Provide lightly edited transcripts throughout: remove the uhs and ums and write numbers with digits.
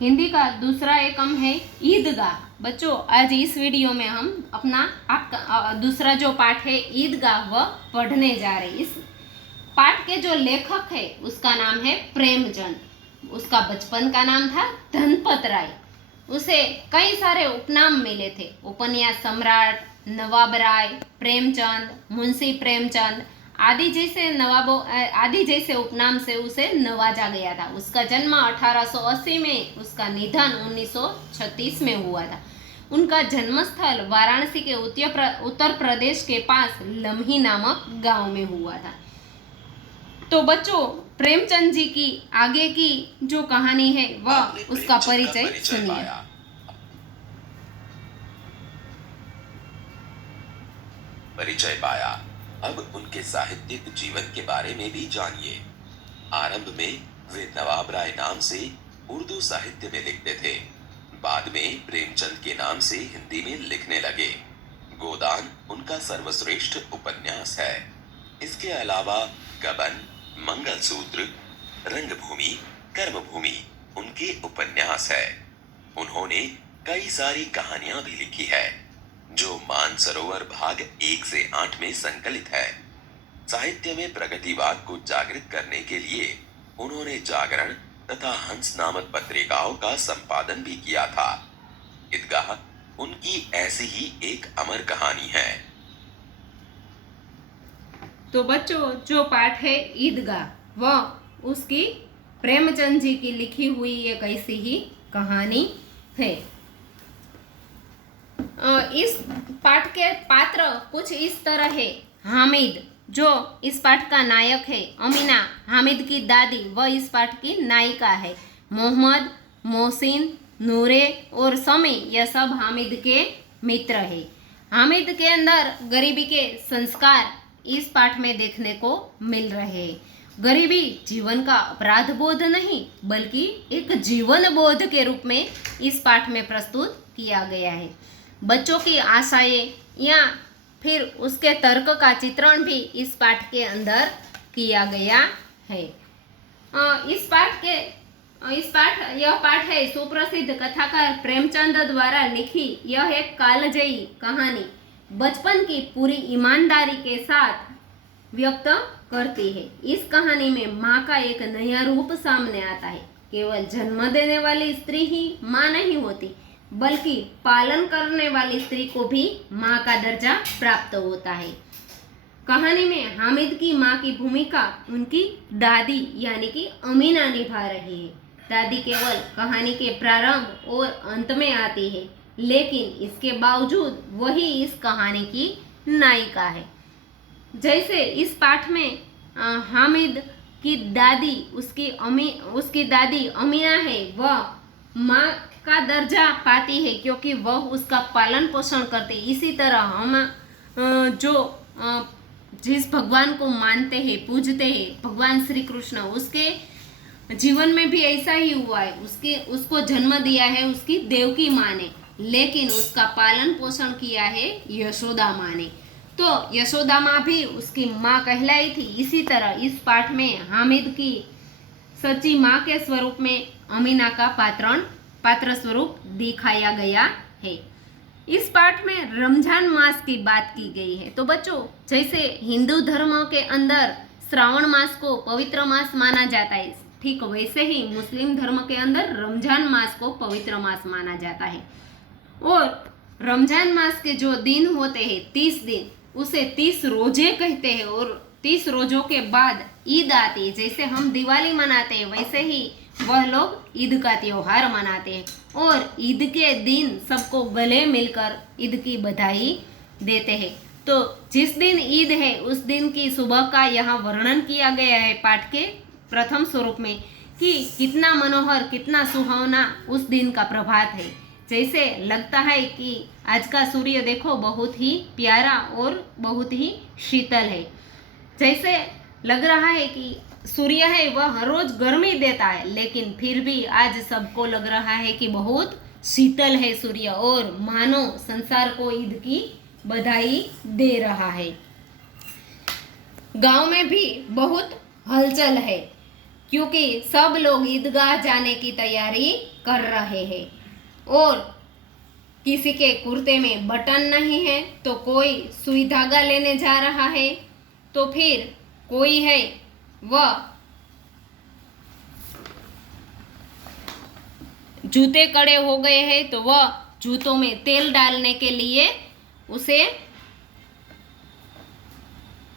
हिंदी का दूसरा एकम है ईदगाह। बच्चों आज इस वीडियो में हम अपना आपका दूसरा जो पाठ है ईदगाह वह पढ़ने जा रहे हैं। इस पाठ के जो लेखक है उसका नाम है प्रेमचंद। उसका बचपन का नाम था धनपत राय। उसे कई सारे उपनाम मिले थे, उपन्यास सम्राट, नवाब राय, प्रेमचंद, मुंशी प्रेमचंद आदि जैसे उपनाम से उसे नवाजा गया था। उसका जन्म 1880 में, उसका निधन 1936 में हुआ था। उनका जन्मस्थल वाराणसी के उत्तर प्रदेश के पास लम्ही नामक गांव में हुआ था। तो बच्चों प्रेमचंद जी की आगे की जो कहानी है वह उसका परिचय सुनिए। परिचय पाया। अब उनके साहित्यिक जीवन के बारे में भी जानिए। आरंभ में वे नवाब राय नाम से उर्दू साहित्य में लिखते थे। बाद में प्रेमचंद के नाम से हिंदी में लिखने लगे। गोदान उनका सर्वश्रेष्ठ उपन्यास है। इसके अलावा गबन, मंगलसूत्र, रंगभूमि, कर्मभूमि उनके उपन्यास है। उन्होंने कई सारी कहानियां भी लिखी है जो मानसरोवर भाग 1 से 8 में संकलित है। साहित्य में प्रगतिवाद को जागृत करने के लिए उन्होंने जागरण तथा हंस नामक पत्रिकाओं का संपादन भी किया था। ईदगाह उनकी ऐसी ही एक अमर कहानी है। तो बच्चों जो पाठ है ईदगाह वह उसकी प्रेमचंद जी की लिखी हुई एक ऐसी ही कहानी है। इस पाठ के पात्र कुछ इस तरह है। हामिद जो इस पाठ का नायक है, अमीना हामिद की दादी वह इस पाठ की नायिका है, मोहम्मद, मोहसिन, नूरे और समी यह सब हामिद के मित्र है। हामिद के अंदर गरीबी के संस्कार इस पाठ में देखने को मिल रहे हैं। गरीबी जीवन का अपराध बोध नहीं बल्कि एक जीवन बोध के रूप में इस पाठ में प्रस्तुत किया गया है। बच्चों की आशाएं या फिर उसके तर्क का चित्रण भी इस पाठ के अंदर किया गया है। यह पाठ है सुप्रसिद्ध कथाकार प्रेमचंद द्वारा लिखी यह एक कालजयी कहानी बचपन की पूरी ईमानदारी के साथ व्यक्त करती है। इस कहानी में माँ का एक नया रूप सामने आता है। केवल जन्म देने वाली स्त्री ही माँ नहीं होती बल्कि पालन करने वाली स्त्री को भी माँ का दर्जा प्राप्त होता है। कहानी में हामिद की माँ की भूमिका उनकी दादी यानी कि अमीना निभा रही है। दादी केवल कहानी के प्रारंभ और अंत में आती है, लेकिन इसके बावजूद वही इस कहानी की नायिका है। जैसे इस पाठ में हामिद की दादी उसकी दादी अमीना है, वह माँ का दर्जा पाती है क्योंकि वह उसका पालन पोषण करती है। इसी तरह हम जिस भगवान को मानते हैं, पूजते हैं, भगवान श्री कृष्ण, उसके जीवन में भी ऐसा ही हुआ है। उसको जन्म दिया है उसकी देवकी माँ ने, लेकिन उसका पालन पोषण किया है यशोदा माँ ने। तो यशोदा माँ भी उसकी माँ कहलाई थी। इसी तरह इस पाठ में हामिद की सच्ची माँ के स्वरूप में अमीना का पात्र स्वरूप दिखाया गया है। इस पाठ में रमजान मास की बात की गई है। तो बच्चों जैसे हिंदू धर्म के अंदर श्रावण मास को पवित्र मास माना जाता है, ठीक वैसे ही मुस्लिम धर्म के अंदर रमजान मास को पवित्र मास माना जाता है। और रमजान मास के जो दिन होते हैं 30 दिन, उसे 30 रोजे कहते हैं। और 30 रोजों के बाद ईद आती है। जैसे हम दिवाली मनाते हैं वैसे ही वह लोग ईद का त्योहार मनाते हैं और ईद के दिन सबको गले मिलकर ईद की बधाई देते हैं। तो जिस दिन ईद है उस दिन की सुबह का यहाँ वर्णन किया गया है पाठ के प्रथम स्वरूप में कि कितना मनोहर, कितना सुहावना उस दिन का प्रभात है। जैसे लगता है कि आज का सूर्य देखो बहुत ही प्यारा और बहुत ही शीतल है। जैसे लग रहा है कि सूर्य है वह हर रोज गर्मी देता है, लेकिन फिर भी आज सबको लग रहा है कि बहुत शीतल है सूर्य और मानो संसार को ईद की बधाई दे रहा है। गांव में भी बहुत हलचल है। क्योंकि सब लोग ईदगाह जाने की तैयारी कर रहे हैं और किसी के कुर्ते में बटन नहीं है तो कोई सुई धागा लेने जा रहा है, तो फिर कोई है वह जूते कड़े हो गए हैं तो वह जूतों में तेल डालने के लिए उसे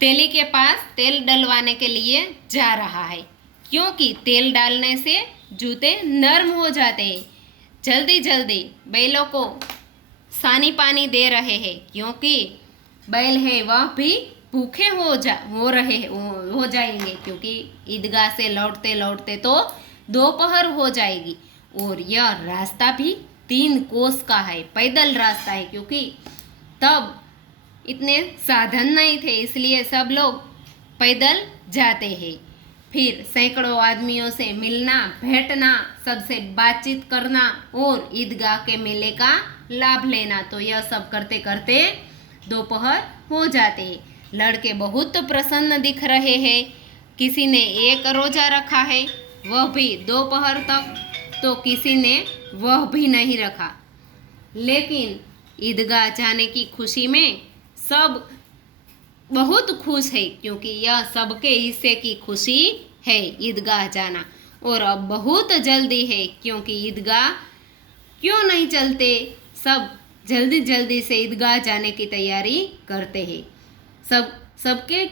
तेली के पास तेल डलवाने के लिए जा रहा है, क्योंकि तेल डालने से जूते नरम हो जाते हैं। जल्दी जल्दी बैलों को सानी पानी दे रहे हैं, क्योंकि बैल है वह भी भूखे हो जाएंगे, क्योंकि ईदगाह से लौटते लौटते तो दोपहर हो जाएगी और यह रास्ता भी 3 कोस का है, पैदल रास्ता है, क्योंकि तब इतने साधन नहीं थे, इसलिए सब लोग पैदल जाते हैं। फिर सैकड़ों आदमियों से मिलना, भेंटना, सबसे बातचीत करना और ईदगाह के मेले का लाभ लेना, तो यह सब करते करते दोपहर हो जाते हैं। लड़के बहुत प्रसन्न दिख रहे हैं। किसी ने 1 रोजा रखा है, वह भी दोपहर तक, तो किसी ने वह भी नहीं रखा। लेकिन ईदगाह जाने की खुशी में सब बहुत खुश है, क्योंकि यह सबके हिस्से की खुशी है ईदगाह जाना। और अब बहुत जल्दी है, क्योंकि ईदगाह क्यों नहीं चलते, सब जल्दी जल्दी से ईदगाह जाने की तैयारी करते हैं। सबके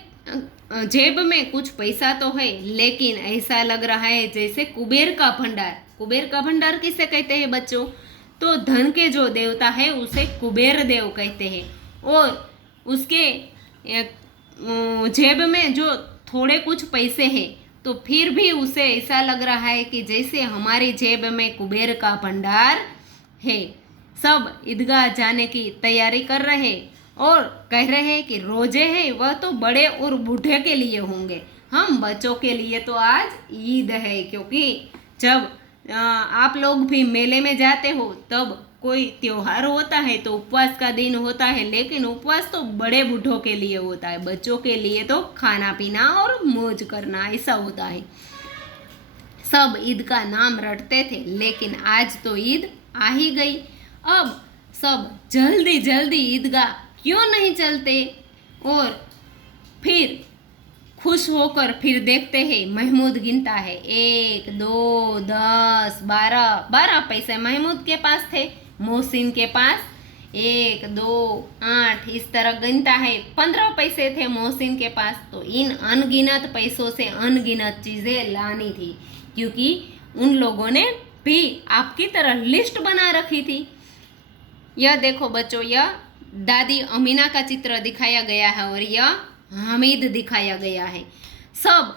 जेब में कुछ पैसा तो है, लेकिन ऐसा लग रहा है जैसे कुबेर का भंडार। कुबेर का भंडार किसे कहते हैं बच्चों? तो धन के जो देवता है उसे कुबेर देव कहते हैं। और उसके जेब में जो थोड़े कुछ पैसे हैं, तो फिर भी उसे ऐसा लग रहा है कि जैसे हमारी जेब में कुबेर का भंडार है। सब ईदगाह जाने की तैयारी कर रहे और कह रहे हैं कि रोजे हैं वह तो बड़े और बूढ़े के लिए होंगे, हम बच्चों के लिए तो आज ईद है, क्योंकि जब आप लोग भी मेले में जाते हो तब कोई त्योहार होता है तो उपवास का दिन होता है, लेकिन उपवास तो बड़े बूढ़ों के लिए होता है, बच्चों के लिए तो खाना पीना और मौज करना ऐसा होता है। सब ईद का नाम रटते थे, लेकिन आज तो ईद आ ही गई। अब सब जल्दी जल्दी ईदगाह क्यों नहीं चलते? और फिर खुश होकर फिर देखते हैं, महमूद गिनता है 1 2 10 12 पैसे महमूद के पास थे, मोहसिन के पास 1 2 8 इस तरह गिनता है। 15 पैसे थे मोहसिन के पास। तो इन अनगिनत पैसों से अनगिनत चीज़ें लानी थी, क्योंकि उन लोगों ने भी आपकी तरह लिस्ट बना रखी थी। यह देखो बच्चों, यह दादी अमीना का चित्र दिखाया गया है और यह हामिद दिखाया गया है। सब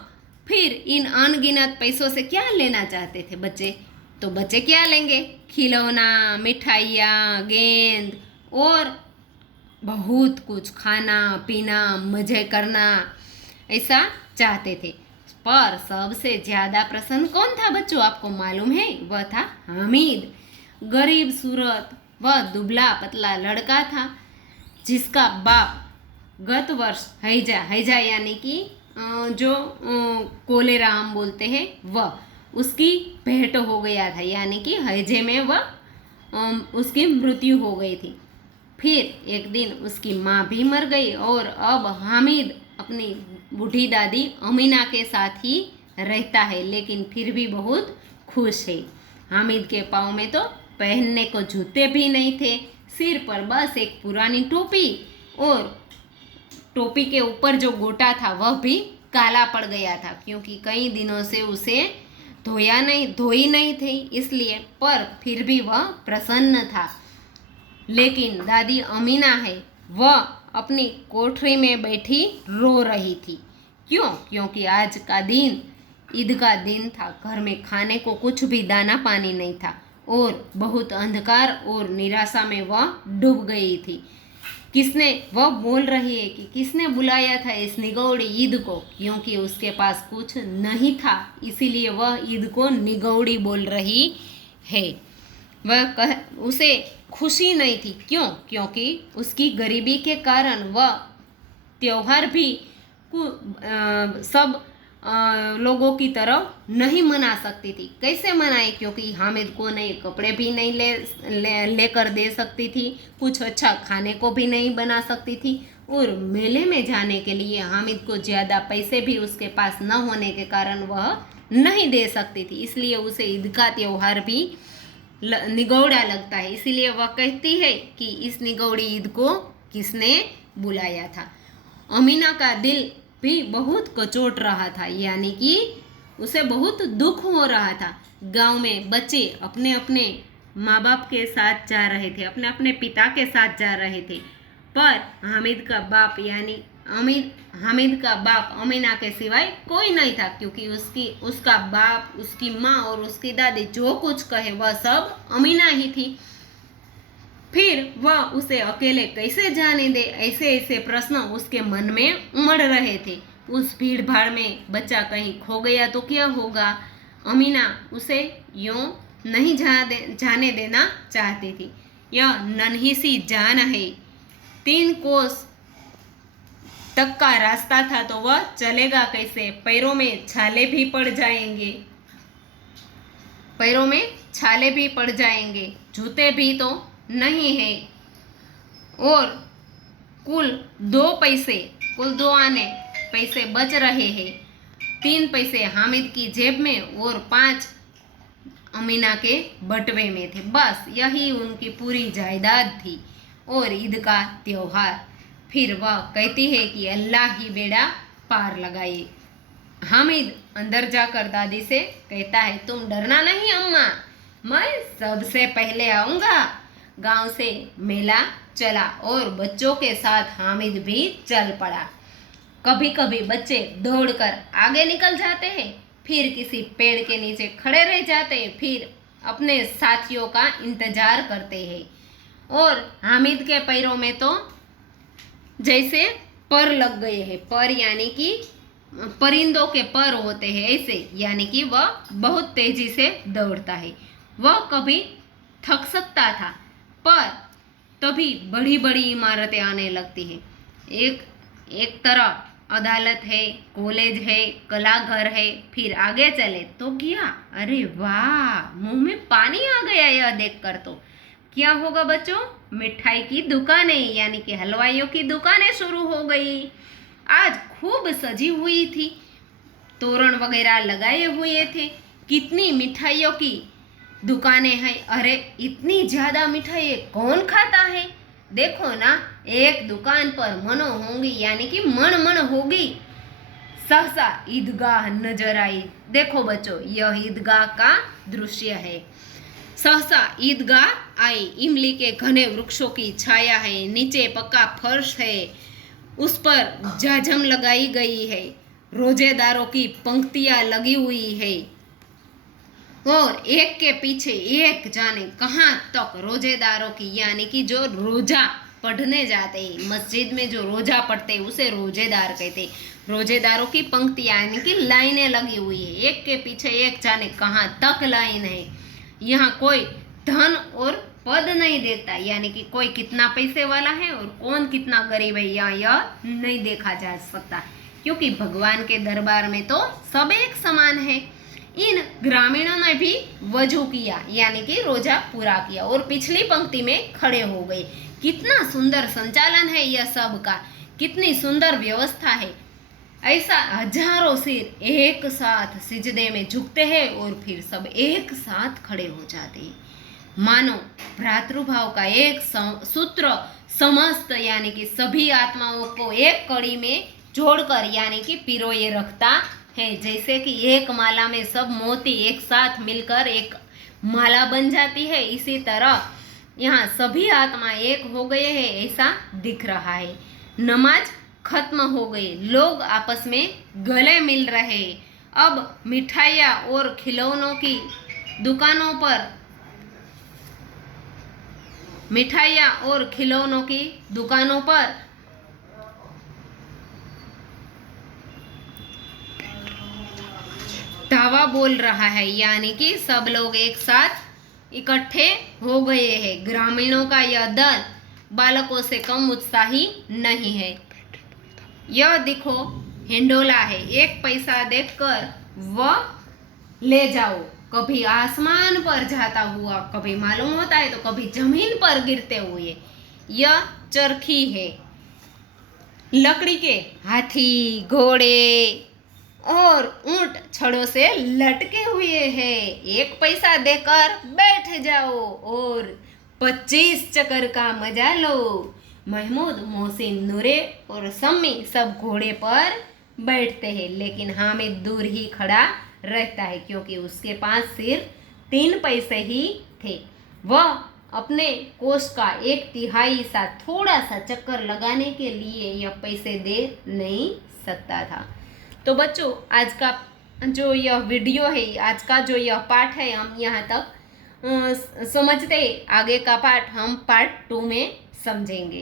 फिर इन अनगिनत पैसों से क्या लेना चाहते थे बच्चे? तो बच्चे क्या लेंगे? खिलौना, मिठाइयाँ, गेंद और बहुत कुछ, खाना पीना, मजे करना, ऐसा चाहते थे। पर सबसे ज़्यादा प्रसन्न कौन था बच्चों, आपको मालूम है? वह था हामिद। गरीब सूरत वह दुबला पतला लड़का था, जिसका बाप गत वर्ष हैजा यानी कि जो कोलेरा हम बोलते हैं वह, उसकी भेंट हो गया था, यानी कि हैजे में वह उसकी मृत्यु हो गई थी। फिर एक दिन उसकी माँ भी मर गई और अब हामिद अपनी बूढ़ी दादी अमीना के साथ ही रहता है, लेकिन फिर भी बहुत खुश है। हामिद के पाँव में तो पहनने को जूते भी नहीं थे, सिर पर बस एक पुरानी टोपी, और टोपी के ऊपर जो गोटा था वह भी काला पड़ गया था, क्योंकि कई दिनों से उसे धोई नहीं थी इसलिए। पर फिर भी वह प्रसन्न था। लेकिन दादी अमीना है वह अपनी कोठरी में बैठी रो रही थी। क्यों? क्योंकि आज का दिन ईद का दिन था, घर में खाने को कुछ भी दाना पानी नहीं था और बहुत अंधकार और निराशा में वह डूब गई थी। वह बोल रही है कि किसने बुलाया था इस निगौड़ी ईद को, क्योंकि उसके पास कुछ नहीं था, इसीलिए वह ईद को निगौड़ी बोल रही है। उसे खुशी नहीं थी। क्यों? क्योंकि उसकी गरीबी के कारण वह त्योहार भी सब लोगों की तरह नहीं मना सकती थी। कैसे मनाए? क्योंकि हामिद को नए कपड़े भी नहीं लेकर दे सकती थी, कुछ अच्छा खाने को भी नहीं बना सकती थी, और मेले में जाने के लिए हामिद को ज़्यादा पैसे भी उसके पास न होने के कारण वह नहीं दे सकती थी। इसलिए उसे ईद का त्यौहार भी निगौड़ा लगता है। इसीलिए वह कहती है कि इस निगौड़ी ईद को किसने बुलाया था। अमीना का दिल भी बहुत कचोट रहा था, यानी कि उसे बहुत दुख हो रहा था। गांव में बच्चे अपने अपने माँ बाप के साथ जा रहे थे, अपने अपने पिता के साथ जा रहे थे, पर हामिद का बाप यानी हामिद का बाप अमीना के सिवाय कोई नहीं था, क्योंकि उसका बाप, उसकी माँ और उसकी दादी जो कुछ कहे वह सब अमीना ही थी। फिर वह उसे अकेले कैसे जाने दे, ऐसे ऐसे प्रश्न उसके मन में उमड़ रहे थे। उस भीड़ भाड़ में बच्चा कहीं खो गया तो क्या होगा? अमीना उसे यूं नहीं जाने देना चाहती थी। यह नन्ही सी जान है, 3 कोस तक का रास्ता था तो वह चलेगा कैसे? पैरों में छाले भी पड़ जाएंगे, जूते भी तो नहीं है, और कुल 2 आने पैसे बच रहे हैं। 3 पैसे हामिद की जेब में और 5 अमीना के बटवे में थे। बस यही उनकी पूरी जायदाद थी और ईद का त्योहार। फिर वह कहती है कि अल्लाह ही बेड़ा पार लगाए। हामिद अंदर जाकर दादी से कहता है, तुम डरना नहीं अम्मा, मैं सबसे पहले आऊँगा। गांव से मेला चला और बच्चों के साथ हामिद भी चल पड़ा। कभी कभी बच्चे दौड़कर आगे निकल जाते हैं, फिर किसी पेड़ के नीचे खड़े रह जाते हैं, फिर अपने साथियों का इंतजार करते हैं। और हामिद के पैरों में तो जैसे पर लग गए हैं, पर यानी कि परिंदों के पर होते हैं ऐसे, यानी कि वह बहुत तेजी से दौड़ता है। वह कभी थक सकता था, पर तभी बड़ी बड़ी इमारतें आने लगती हैं। एक तरफ अदालत है, कॉलेज है, कला घर है, फिर आगे चले तो क्या, अरे वाह, मुंह में पानी आ गया यह देखकर। तो क्या होगा बच्चों? मिठाई की दुकानें यानी कि हलवाइयों की दुकानें शुरू हो गई। आज खूब सजी हुई थी, तोरण वगैरह लगाए हुए थे। कितनी मिठाइयों की दुकानें हैं। अरे इतनी ज़्यादा मिठाई कौन खाता है? देखो ना, एक दुकान पर मनो होंगी यानी कि मन होगी। सहसा ईदगाह नजर आई। देखो बच्चों, यह ईदगाह का दृश्य है। सहसा ईदगाह आई। इमली के घने वृक्षों की छाया है, नीचे पक्का फर्श है, उस पर जाजम लगाई गई है, रोजेदारों की पंक्तियां लगी हुई है, और एक के पीछे एक जाने कहाँ तक रोजेदारों की, यानी कि जो रोजा पढ़ने जाते हैं, मस्जिद में जो रोजा पढ़ते हैं उसे रोजेदार कहते हैं। रोजेदारों की पंक्तियां यानी कि लाइनें लगी हुई है, एक के पीछे एक जाने कहाँ तक लाइन है। यहाँ कोई धन और पद नहीं देखता, यानी कि कोई कितना पैसे वाला है और कौन कितना गरीब है, यहाँ यह नहीं देखा जा सकता, क्योंकि भगवान के दरबार में तो सब एक समान है। इन ग्रामीणों ने भी वजू किया यानी कि रोजा पूरा किया और पिछली पंक्ति में खड़े हो गए। कितना सुंदर संचालन है यह सब का, कितनी सुंदर व्यवस्था है। ऐसा हजारों सिर एक साथ सिजदे में झुकते हैं और फिर सब एक साथ खड़े हो जाते हैं, मानो भ्रातृभाव का एक सूत्र समस्त यानी कि सभी आत्माओं को एक कड़ी में जोड़कर यानी कि पिरोए रखता है। जैसे कि एक माला में सब मोती एक साथ मिलकर एक माला बन जाती है, इसी तरह यहाँ सभी आत्मा एक हो गए हैं ऐसा दिख रहा है। नमाज खत्म हो गई, लोग आपस में गले मिल रहे। अब मिठाइयाँ और खिलौनों की दुकानों पर धावा बोल रहा है, यानी कि सब लोग एक साथ इकट्ठे हो गए हैं। ग्रामीणों का यह दल बालकों से कम उत्साही नहीं है। यह देखो हिंडोला है, 1 पैसा देकर वह ले जाओ, कभी आसमान पर जाता हुआ, कभी मालूम होता है तो कभी जमीन पर गिरते हुए। यह चरखी है। लकड़ी के हाथी, घोड़े और ऊंट छड़ों से लटके हुए हैं। 1 पैसा देकर बैठ जाओ और 25 चक्कर का मजा लो। महमूद, मोहसिन, नूरे और सम्मी सब घोड़े पर बैठते हैं, लेकिन हामिद दूर ही खड़ा रहता है क्योंकि उसके पास सिर्फ 3 पैसे ही थे। वह अपने कोष का 1/3 सा थोड़ा सा चक्कर लगाने के लिए यह पैसे दे नहीं सकता था। तो बच्चों, आज का जो यह वीडियो है, आज का जो यह पाठ है, हम यहाँ तक समझते। आगे का पाठ हम पार्ट 2 में समझेंगे।